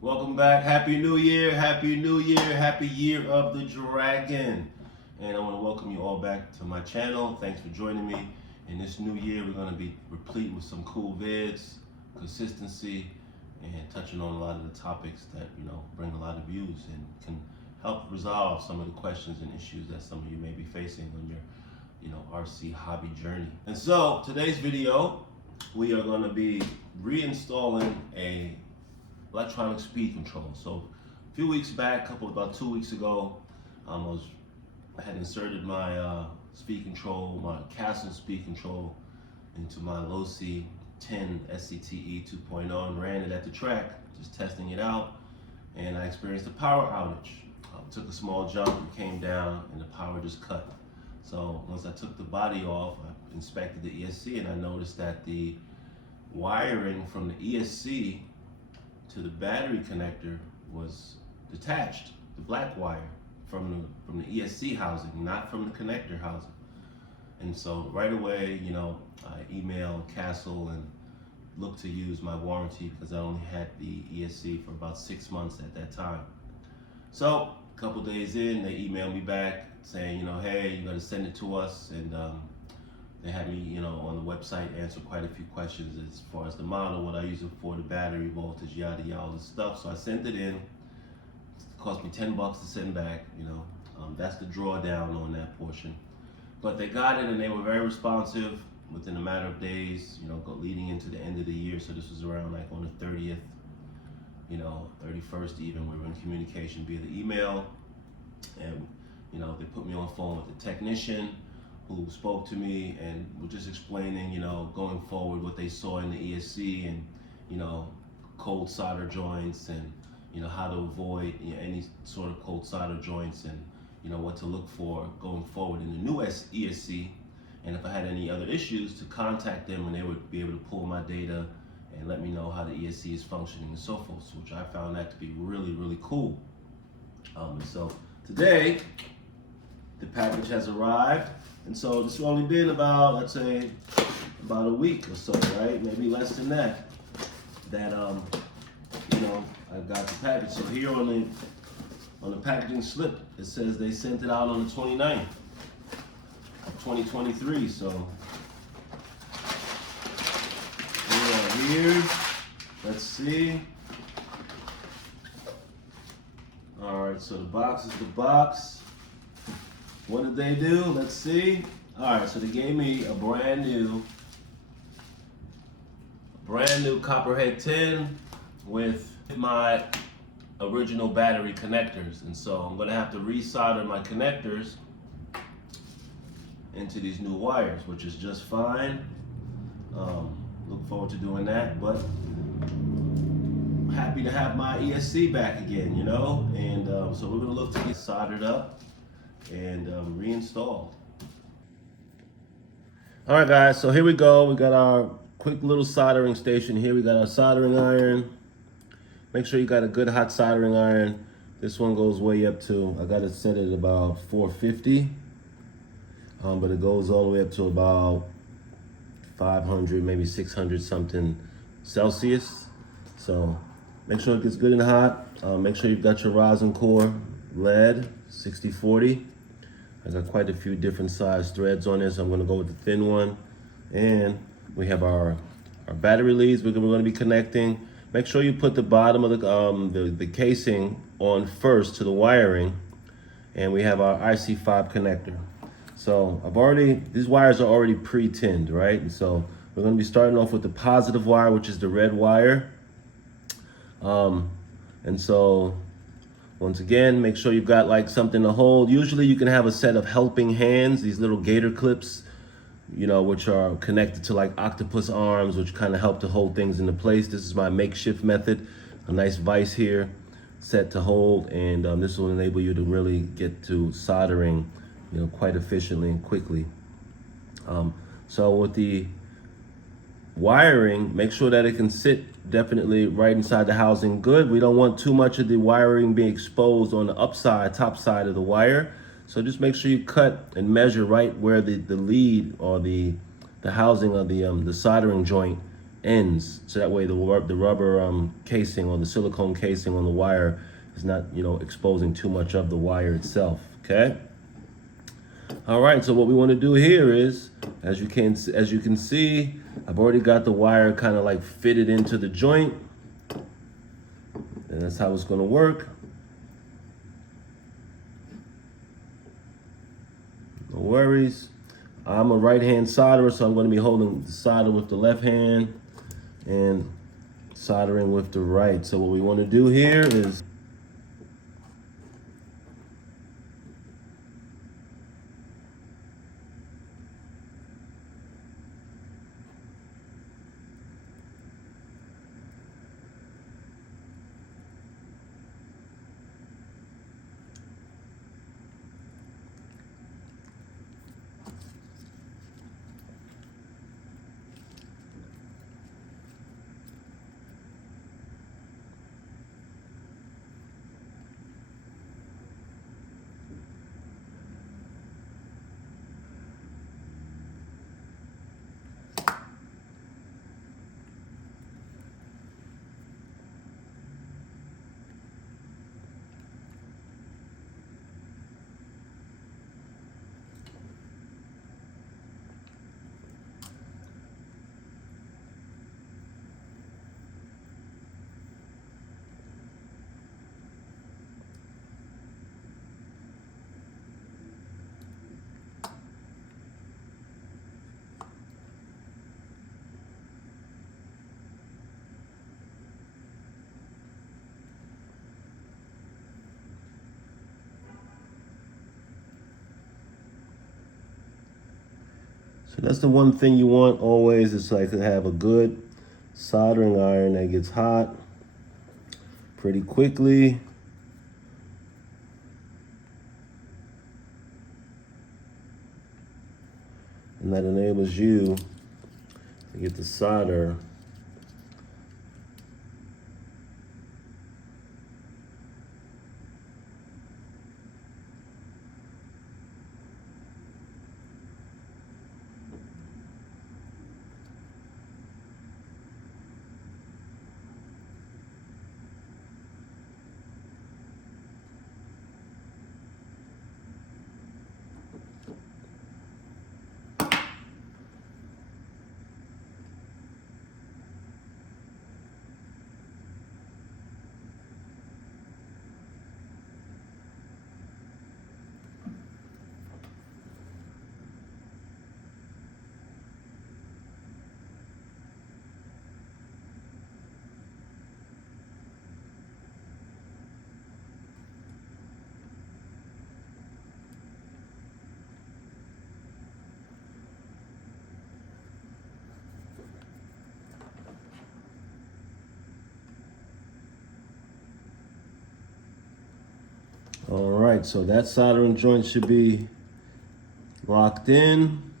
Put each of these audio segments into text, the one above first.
Welcome back. Happy New Year. Happy New Year. Happy Year of the Dragon. And I want to welcome you all back to my channel. Thanks for joining me. In this new year, we're going to be replete with some cool vids, consistency, and touching on a lot of the topics that, bring a lot of views and can help resolve some of the questions and issues that some of you may be facing on your, RC hobby journey. And so today's video, we are going to be reinstalling a electronic speed control. So a few weeks back, about 2 weeks ago, I had inserted my speed control, my Castle speed control into my Losi 10 SC10 2.0 and ran it at the track, just testing it out, and I experienced a power outage. Took a small jump and came down and the power just cut. So once I took the body off, I inspected the ESC and I noticed that the wiring from the ESC to the battery connector was detached, the black wire from the ESC housing, not from the connector housing. And so right away, I emailed Castle and looked to use my warranty because I only had the ESC for about 6 months at that time. So a couple days in, they emailed me back saying, hey, you gotta send it to us. And they had me, on the website answer quite a few questions as far as the model, what I use it for, the battery voltage, yada yada, all this stuff. So I sent it in. It cost me $10 to send back. That's the drawdown on that portion. But they got it and they were very responsive within a matter of days. Leading into the end of the year. So this was around like on the 30th, 31st even. We were in communication via the email, and they put me on the phone with the technician, who spoke to me and were just explaining, going forward what they saw in the ESC and, cold solder joints and, how to avoid any sort of cold solder joints and, what to look for going forward in the new ESC. And if I had any other issues, to contact them and they would be able to pull my data and let me know how the ESC is functioning and so forth, which I found that to be really, really cool. And so today, the package has arrived. And so this has only been about, let's say, about a week or so, right? Maybe less than that, I got the package. So here on the packaging slip, it says they sent it out on the 29th of 2023. So we are here. Let's see. All right, so the box is the box. What did they do? Let's see. All right, so they gave me a brand new copperhead tin with my original battery connectors. And so I'm gonna have to resolder my connectors into these new wires, which is just fine. Look forward to doing that, but I'm happy to have my ESC back again, And so we're gonna look to get soldered up and reinstalled. All right, guys, so here we go. We got our quick little soldering station here. We got our soldering iron. Make sure you got a good hot soldering iron. This one goes way up to, I got it set at about 450, but it goes all the way up to about 500, maybe 600 something Celsius. So make sure it gets good and hot. Make sure you've got your rosin core lead 6040. I got quite a few different size threads on this. I'm gonna go with the thin one. And we have our battery leads we're gonna be connecting. Make sure you put the bottom of the casing on first to the wiring. And we have our IC5 connector. So these wires are already pre-tinned, right? And so we're gonna be starting off with the positive wire, which is the red wire. And so once again, make sure you've got like something to hold. Usually you can have a set of helping hands, these little gator clips, which are connected to like octopus arms, which kind of help to hold things into place. This is my makeshift method. A nice vise here set to hold, and this will enable you to really get to soldering, quite efficiently and quickly. So with the wiring, make sure that it can sit definitely right inside the housing good. We don't want too much of the wiring being exposed on the top side of the wire. So just make sure you cut and measure right where the lead or the housing of the soldering joint ends, so that way the rubber casing or the silicone casing on the wire is not, you know, exposing too much of the wire itself. Okay. All right. So what we want to do here is, as you can see, I've already got the wire kind of like fitted into the joint, and that's how it's going to work. No worries. I'm a right-hand solderer, so I'm going to be holding the solder with the left hand and soldering with the right. So what we want to do here is so that's the one thing you want always, is like to have a good soldering iron that gets hot pretty quickly. And that enables you to get the solder All right, so that soldering joint should be locked in.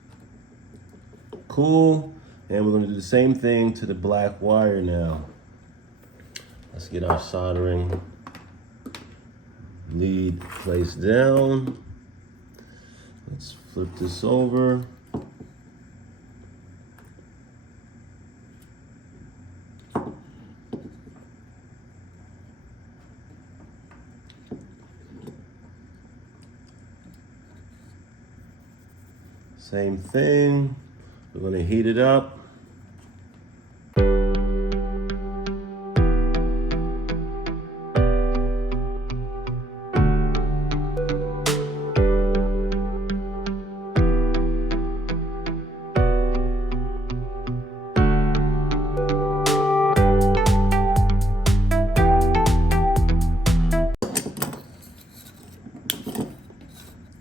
Cool. And we're going to do the same thing to the black wire now. Let's get our soldering lead placed down. Let's flip this over. Same thing, we're gonna heat it up.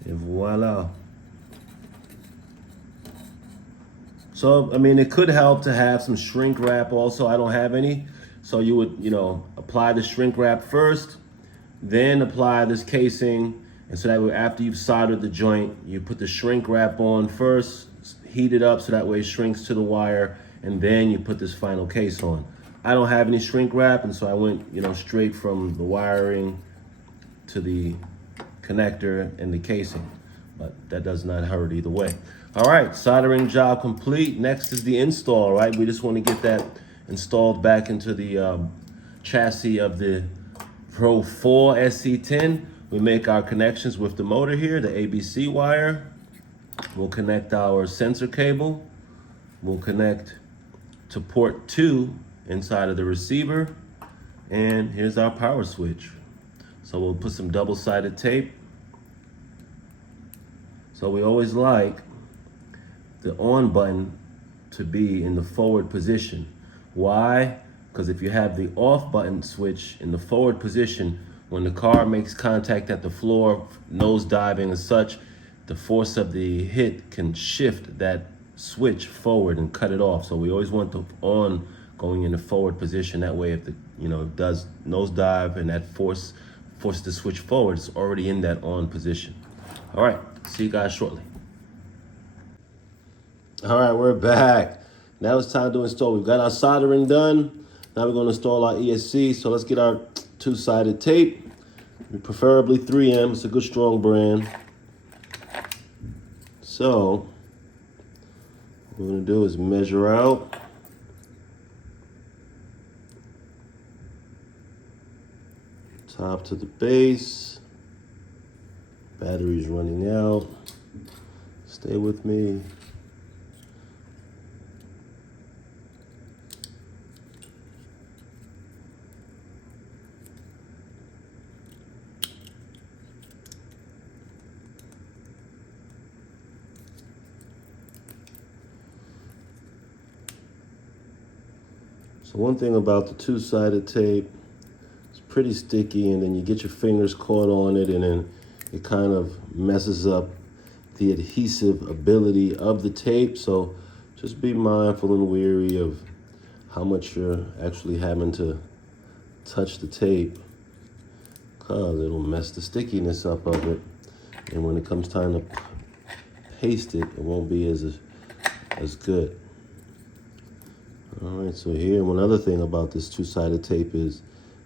And voila. So, I mean, it could help to have some shrink wrap also. I don't have any. So you would, you know, apply the shrink wrap first, then apply this casing. And so that way, after you've soldered the joint, you put the shrink wrap on first, heat it up so that way it shrinks to the wire, and then you put this final case on. I don't have any shrink wrap, and so I went, you know, straight from the wiring to the connector and the casing. but that does not hurt either way. All right, soldering job complete. Next is the install, right? We just want to get that installed back into the chassis of the Pro4 SC10. We make our connections with the motor here, the ABC wire. We'll connect our sensor cable. We'll connect to port 2 inside of the receiver. And here's our power switch. So we'll put some double-sided tape. So we always like the on button to be in the forward position. Why? Because if you have the off button switch in the forward position, when the car makes contact at the floor, nose diving and such, the force of the hit can shift that switch forward and cut it off. So we always want the on going in the forward position. That way, if the does nose dive and that force the switch forward, it's already in that on position. All right, see you guys shortly. All right, we're back. Now it's time to install. We've got our soldering done. Now we're going to install our ESC. So let's get our two-sided tape, preferably 3M. It's a good strong brand. So what we're going to do is measure out. Top to the base. Battery's running out. Stay with me. So one thing about the two-sided tape, pretty sticky, and then you get your fingers caught on it, and then it kind of messes up the adhesive ability of the tape. So just be mindful and wary of how much you're actually having to touch the tape, because it'll mess the stickiness up of it, and when it comes time to paste it, it won't be as good. All right, so here, one other thing about this two-sided tape is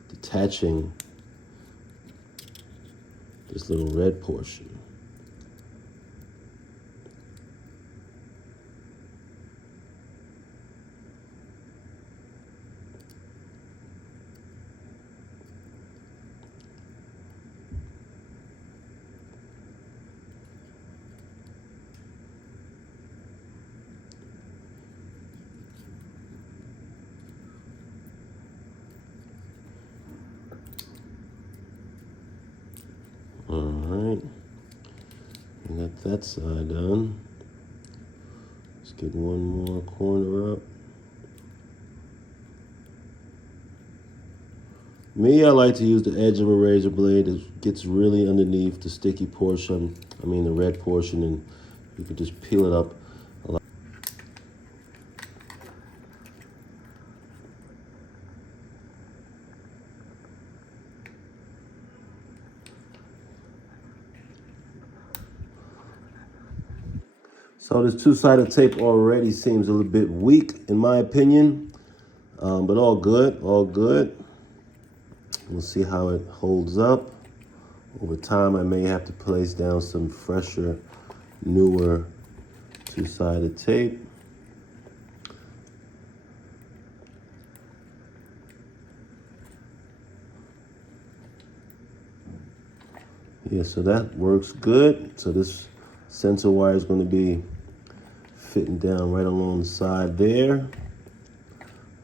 detaching this little red portion. All right, we got that side done. Let's get one more corner up. Me, I like to use the edge of a razor blade. It gets really underneath the sticky portion, the red portion, and you can just peel it up a lot. So this two-sided tape already seems a little bit weak, in my opinion, but all good, all good. We'll see how it holds up. Over time, I may have to place down some fresher, newer two-sided tape. Yeah, so that works good. So this sensor wire is going to be fitting down right along the side there,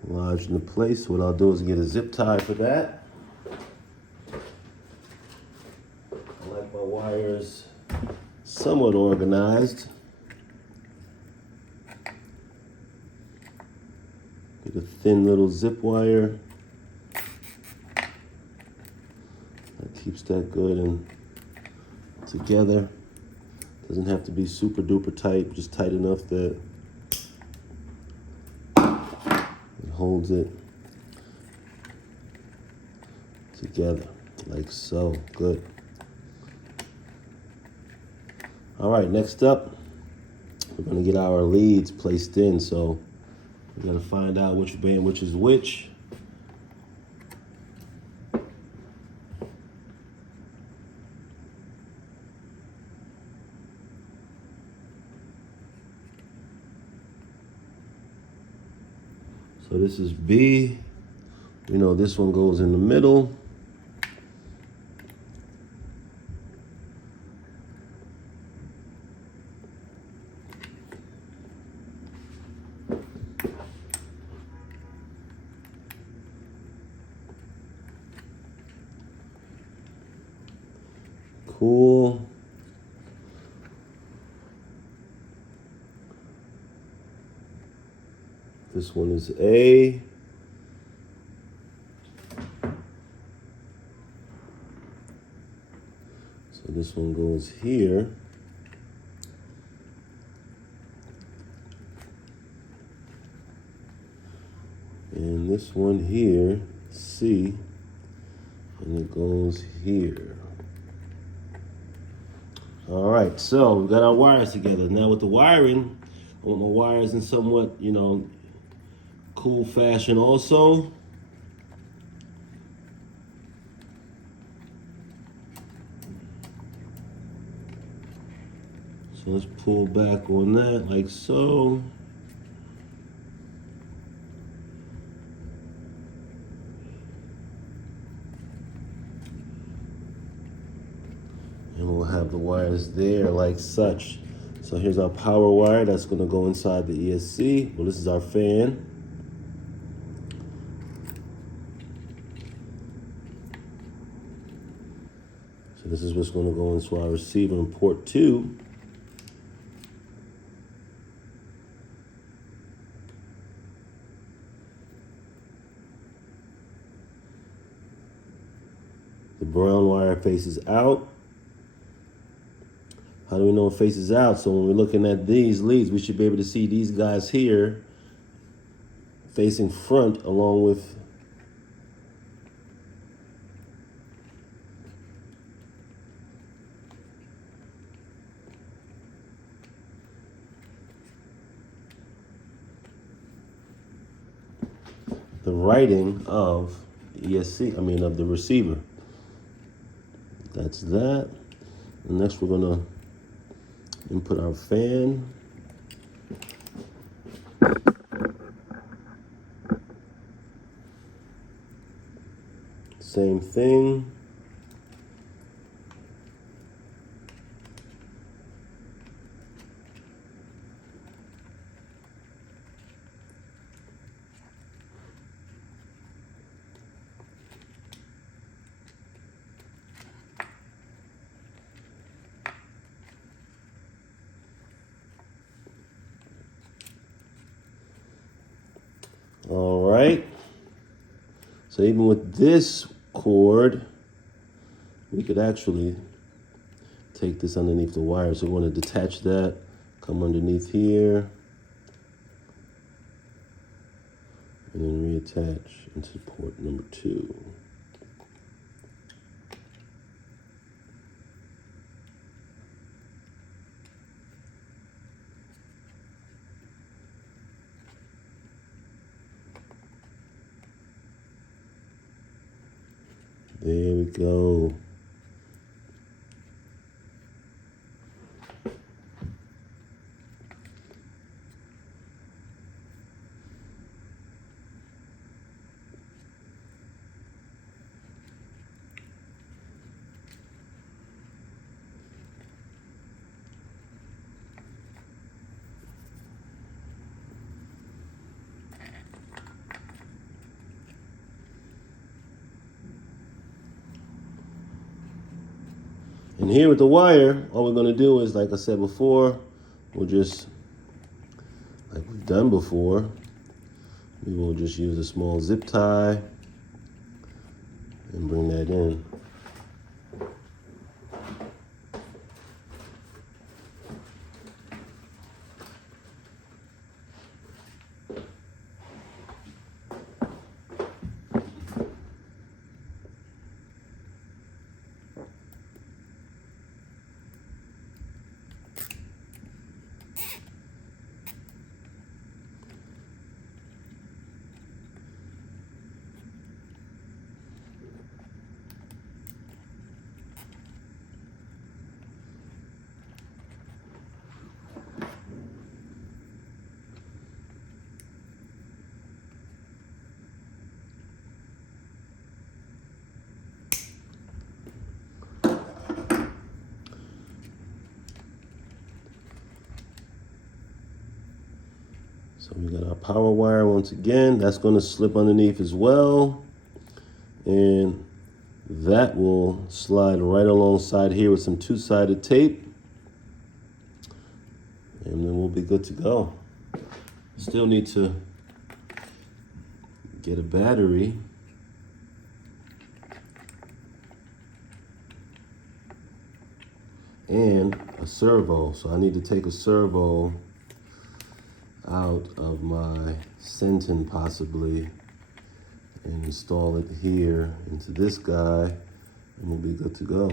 lodged into place. What I'll do is get a zip tie for that. I like my wires somewhat organized. Get a thin little zip wire. That keeps that good and together. Doesn't have to be super duper tight, just tight enough that it holds it together, like so. Good. All right, next up, we're gonna get our leads placed in. So we gotta find out which band, which is which. So this is B. We know this one goes in the middle. Cool. This one is A. So this one goes here. And this one here, C, and it goes here. All right, so we've got our wires together. Now with the wiring, I want my wires in somewhat, cool fashion also. So let's pull back on that like so. And we'll have the wires there like such. So here's our power wire that's going to go inside the ESC. Well, this is our fan. So this is what's going to go into our receiver in port 2. The brown wire faces out. How do we know it faces out? So when we're looking at these leads, we should be able to see these guys here facing front along with the writing of the ESC, of the receiver. That's that. And next we're gonna input our fan. Same thing. All right. So even with this cord, we could actually take this underneath the wire. So we want to detach that, come underneath here, and then reattach into port number 2. There we go. And here with the wire, all we're going to do is, like I said before, we'll just, like we've done before, we will just use a small zip tie and bring that in. So we got our power wire once again. That's going to slip underneath as well. And that will slide right alongside here with some two-sided tape. And then we'll be good to go. Still need to get a battery. And a servo. So I need to take a servo out of my SC10 possibly and install it here into this guy, and we'll be good to go.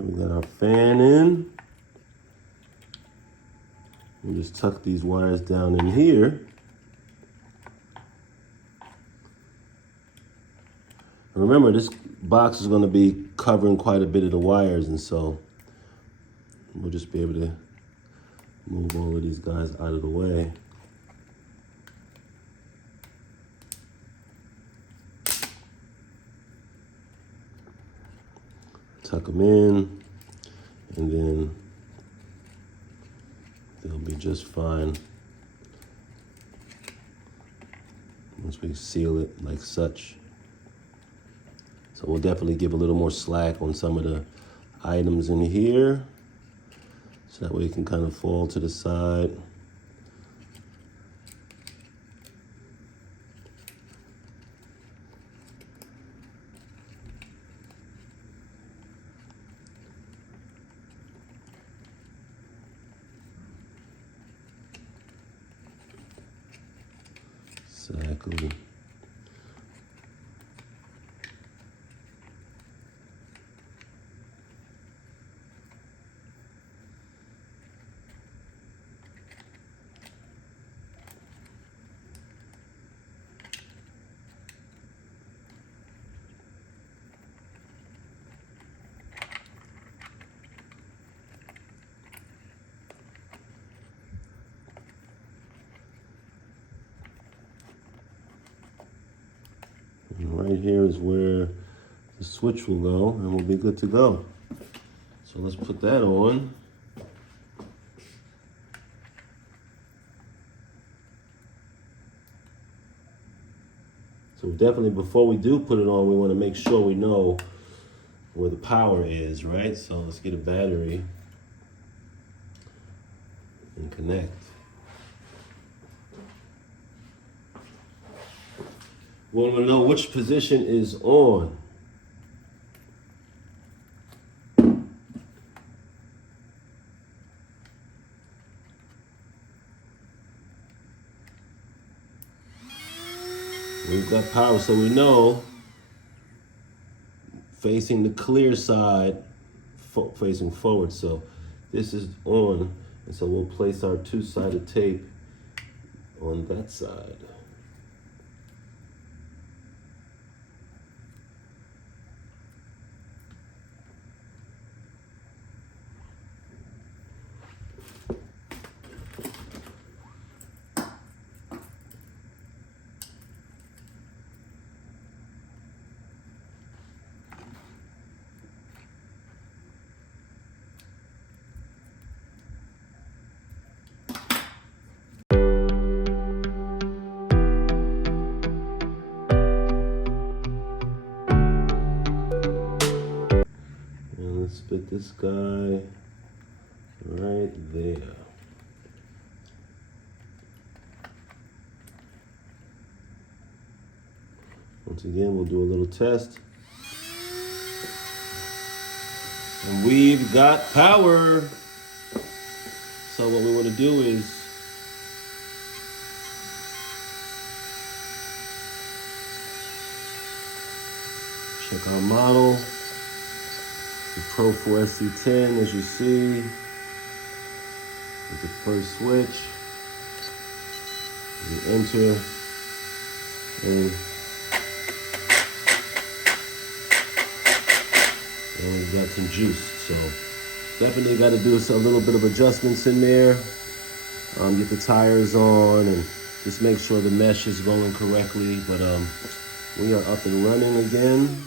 We got our fan in. We'll just tuck these wires down in here. Remember, this box is going to be covering quite a bit of the wires, and so we'll just be able to move all of these guys out of the way. Tuck them in, and then they'll be just fine once we seal it like such. So we'll definitely give a little more slack on some of the items in here, so that way it can kind of fall to the side. Exactly. And right here is where the switch will go, and we'll be good to go. So let's put that on. So definitely before we do put it on, we want to make sure we know where the power is, right? So let's get a battery and connect. We want to know which position is on. We've got power, so we know facing the clear side, facing forward. So this is on, and so we'll place our two-sided tape on that side. Let's put this guy right there. Once again, we'll do a little test. And we've got power. So what we want to do is check our model. The Pro4 SC10, as you see, with the first switch. You enter, and and we've got some juice. So definitely got to do a little bit of adjustments in there. Get the tires on and just make sure the mesh is going correctly. But we are up and running again.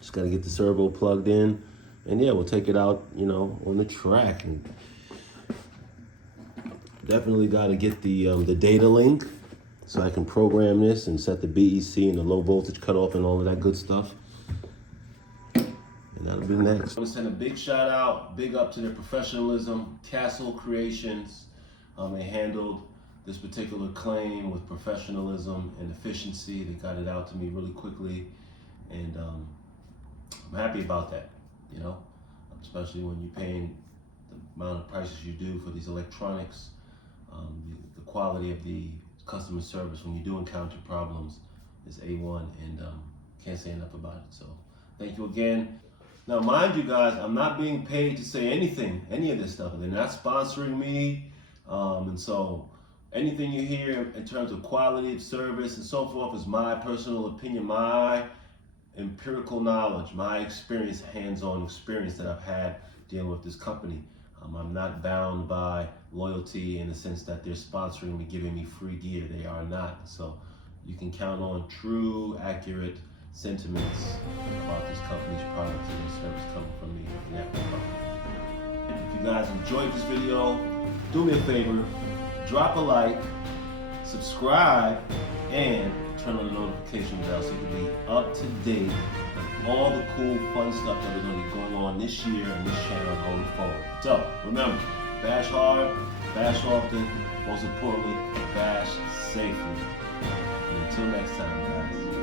Just got to get the servo plugged in, and yeah, we'll take it out, you know, on the track. And definitely got to get the data link so I can program this and set the BEC and the low voltage cutoff and all of that good stuff. And that'll be next. I want to send a big shout out, big up to their professionalism, Castle Creations. They handled this particular claim with professionalism and efficiency. They got it out to me really quickly, and I'm happy about that, you know, especially when you're paying the amount of prices you do for these electronics. The quality of the customer service when you do encounter problems is A1, and can't say enough about it. So thank you again. Now, mind you guys, I'm not being paid to say anything, any of this stuff. They're not sponsoring me. And so anything you hear in terms of quality of service and so forth is my personal opinion, my empirical knowledge, my experience, hands-on experience that I've had dealing with this company. I'm not bound by loyalty in the sense that they're sponsoring me, giving me free gear. They are not. So you can count on true, accurate sentiments about this company's products and service coming from me. If you guys enjoyed this video, do me a favor, drop a like, subscribe, and turn on the notification bell so you can be up to date with all the cool, fun stuff that we're going to be going on this year and this channel going forward. So remember, bash hard, bash often, most importantly, bash safely. And until next time, guys.